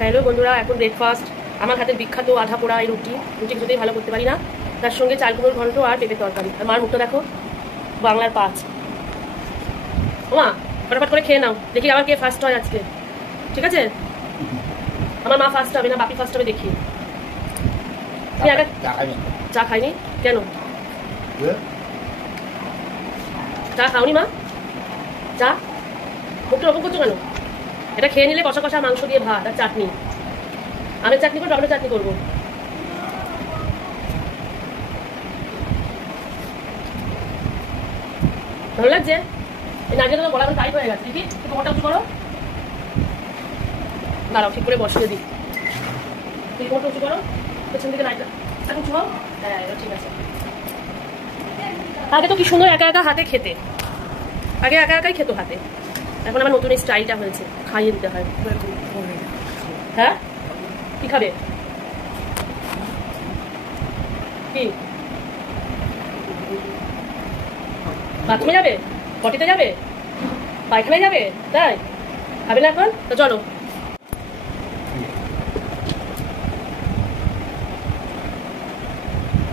Hello বন্ধুরা, এখন breakfast. আমার হাতের বিখ্যাত আধা পোড়া এই রুটি কিছুতেই ভালো করতে পারি না, তার সঙ্গে চাল কুমড়োর ঘন্ট আর পেঁপের তরকারি। আর মার মুখটা দেখো, বাংলার পাঁচ। মা ফটাফট করে খেয়ে নাও, দেখি আবার কে ফার্স্ট হয় আজকে। ঠিক আছে, আমার মা ফার্স্ট হবে না বাপি ফার্স্ট হবে, দেখি। চা খাইনি কেন? চা খাওনি মা? চা মুখটা ওরকম করছো কেন? এটা খেয়ে নিলে কষা কষা মাংস দিয়ে ভাত আর চাটনি। আমের চাটনি করবো, টমেটো চাটনি করবো। ভালো লাগছে? এই নাচটা তো বলার টাইট হয়ে গেছে। দেখি একটু মোটা উঁচু করো, দাঁড়াও ঠিক করে বসিয়ে দিই। তুই মোটা উঁচু করো, পেছন দিকে নাচটা উঁচু হও। হ্যাঁ ঠিক আছে। আগে তো কি সুন্দর একা একা হাতে খেতে, আগে একা একাই খেতো হাতে। এখন আমার নতুন স্টাইলটা হয়েছে, খাইয়ে দিতে হয়। হ্যাঁ কি খাবে? কি বাথরুমে যাবে, পটিতে যাবে, পায়খানায় যাবে? তাই খাবে না এখন? তো চলো।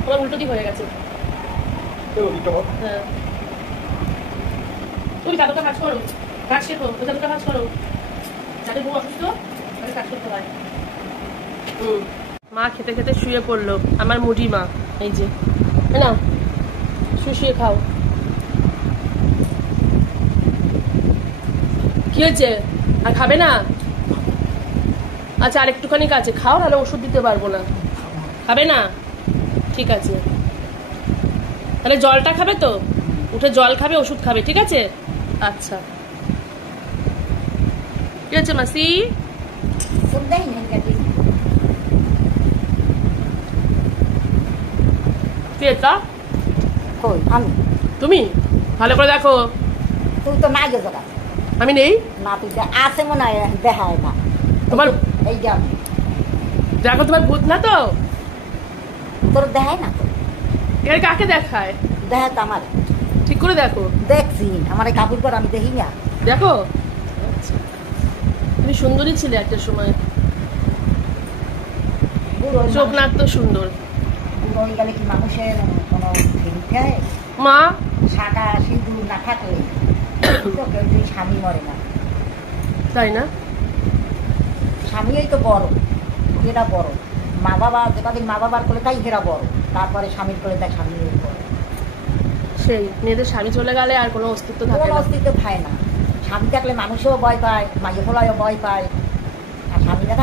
আমার উল্টো দিক হয়ে গেছে। হ্যাঁ তুমি চাদরটা কাজ করো, কাজ শেখো, ওই চাদরটা কাজ করো। যাদের বউ অসুস্থ তাদের কাজ করতে হয়। মা খেতে খেতে শুয়ে পড়লো, আমার মুডি মা। এই যে না, শুয়ে শুয়ে খাও। কি হয়েছে, আর খাবে না? আচ্ছা আর একটুখানি কাছে খাও, নাহলে ওষুধ দিতে পারবো না। খাবে না? ঠিক আছে, তাহলে জলটা খাবে তো, উঠে জল খাবে, ওষুধ খাবে, ঠিক আছে? আচ্ছা কি হচ্ছে মাসি? তুমি ভালো করে দেখো। তুই তো নাই গেছো, আমি নেই না, তুই আছে মনে হয়, দেখায় না তোমার। এই যে দেখো তোমার ভূত না তো, তোর দেখায় না। এর কাকে দেখায়? দেখা তো আমার, ঠিক করে দেখো। দেখছি আমার এই কাপড় পর আমি দেখি না। দেখো তুমি সুন্দরী ছিলে একটা সময়, চোখ নাক তো সুন্দর। বুড়ো হয়ে গেলে কি মানুষের কোনো মা শাখা সিঁদুর না থাকলে কেউ যদি স্বামী মরে না, তাই না? স্বামীই তো বড়, এরা বড়। মা বাবা যেদিন মা বাবার করে তাই এরা বড়, তারপরে স্বামীর করে দেয় স্বামী বড়। সেই মেয়েদের স্বামী চলে গেলে আর কোনো অস্তিত্ব থাকে না। কোনো অস্তিত্ব থাকে না। স্বামী থাকলে মানুষও ভয় পায়, মাইয়ে ফলায়ও ভয় পায়, আর স্বামী না